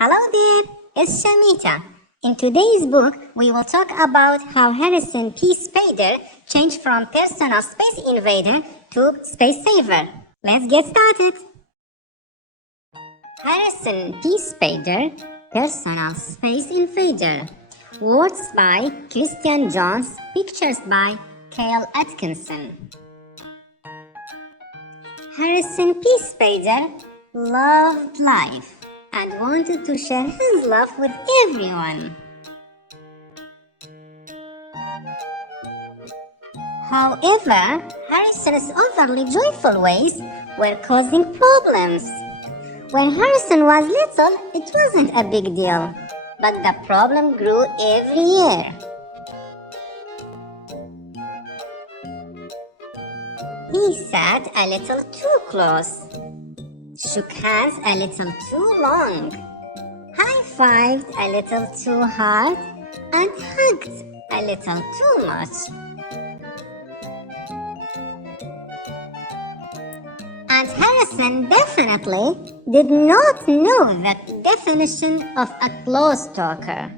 Hello there, it's Shamita. In today's book, we will talk about how Harrison P. Spader changed from personal Space Invader to Space Saver. Let's get started. Harrison P. Spader, personal Space Invader. Words by Christianne C. Pictures by Cale Atkinson. Harrison P. Spader loved life and wanted to share his love with everyone. However, Harrison's overly joyful ways were causing problems. When Harrison was little, it wasn't a big deal, but the problem grew every year. He sat a little too close, shook hands a little too long, high-fived a little too hard, and hugged a little too much. And Harrison definitely did not know the definition of a close talker.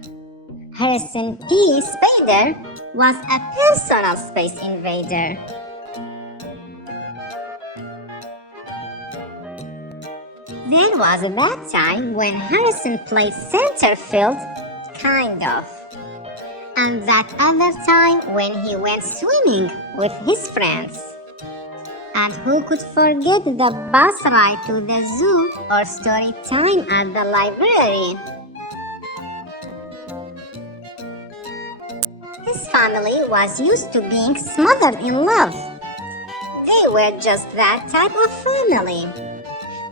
Harrison P. Spader was a personal Space Invader. There was that time when Harrison played center field, kind of. And that other time when he went swimming with his friends. And who could forget the bus ride to the zoo or story time at the library? His family was used to being smothered in love. They were just that type of family.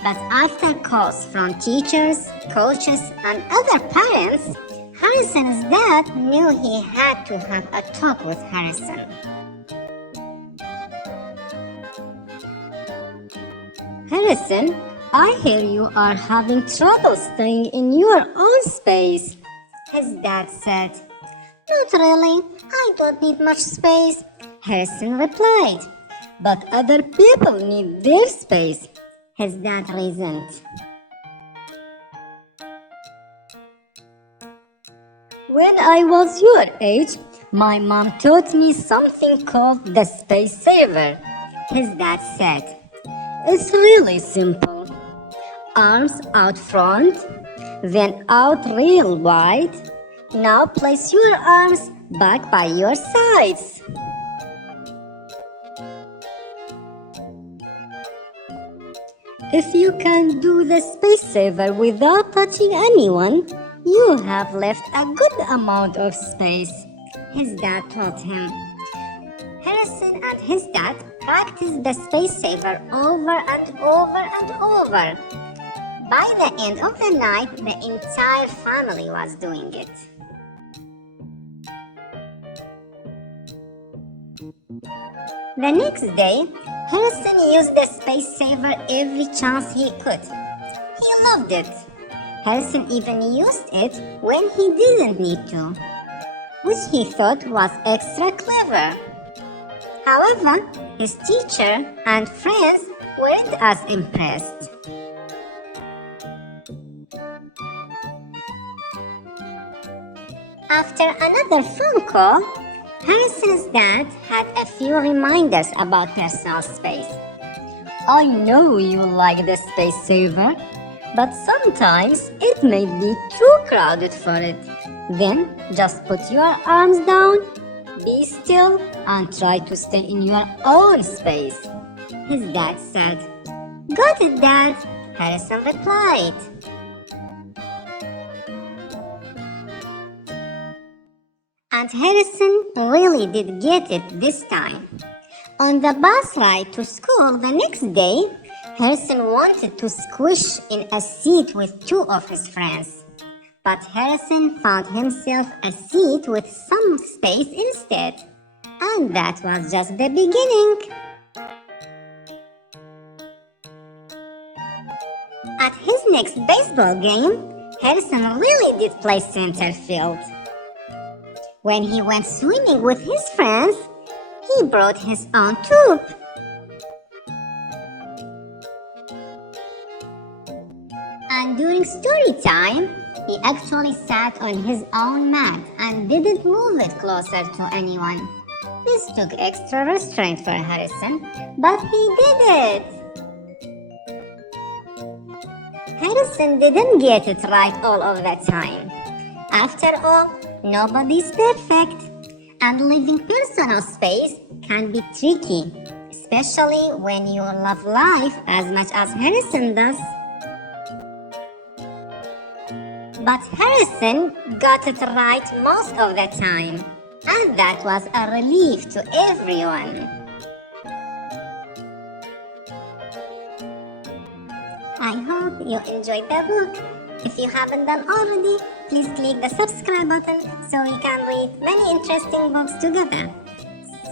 But after calls from teachers, coaches, and other parents, Harrison's dad knew he had to have a talk with Harrison. Harrison, I hear you are having trouble staying in your own space, his dad said. Not really, I don't need much space, Harrison replied. But other people need their space, his dad reasoned. When I was your age, my mom taught me something called the Space Saver, his dad said. It's really simple. Arms out front, then out real wide. Now place your arms back by your sides. If you can do the Space Saver without touching anyone, you have left a good amount of space, his dad told him. Harrison and his dad practiced the Space Saver over and over and over. By the end of the night, the entire family was doing it. The next day, Harrison used the Space Saver every chance he could. He loved it. Harrison even used it when he didn't need to, which he thought was extra clever. However, his teacher and friends weren't as impressed. After another phone call, Harrison's dad had a few reminders about personal space. I know you like the Space Saver, but sometimes it may be too crowded for it. Then just put your arms down, be still, and try to stay in your own space, his dad said. Got it, Dad, Harrison replied. And Harrison really did get it this time. On the bus ride to school the next day, Harrison wanted to squish in a seat with two of his friends. But Harrison found himself a seat with some space instead. And that was just the beginning. At his next baseball game, Harrison really did play center field. When he went swimming with his friends, he brought his own tube. And during story time, he actually sat on his own mat and didn't move it closer to anyone. This took extra restraint for Harrison, but he did it. Harrison didn't get it right all of the time. After all, nobody's perfect, and living personal space can be tricky, especially when you love life as much as Harrison does. But Harrison got it right most of the time, and that was a relief to everyone. I hope you enjoyed the book. If you haven't done already, please click the subscribe button so we can read many interesting books together.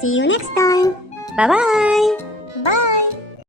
See you next time. Bye-bye. Bye.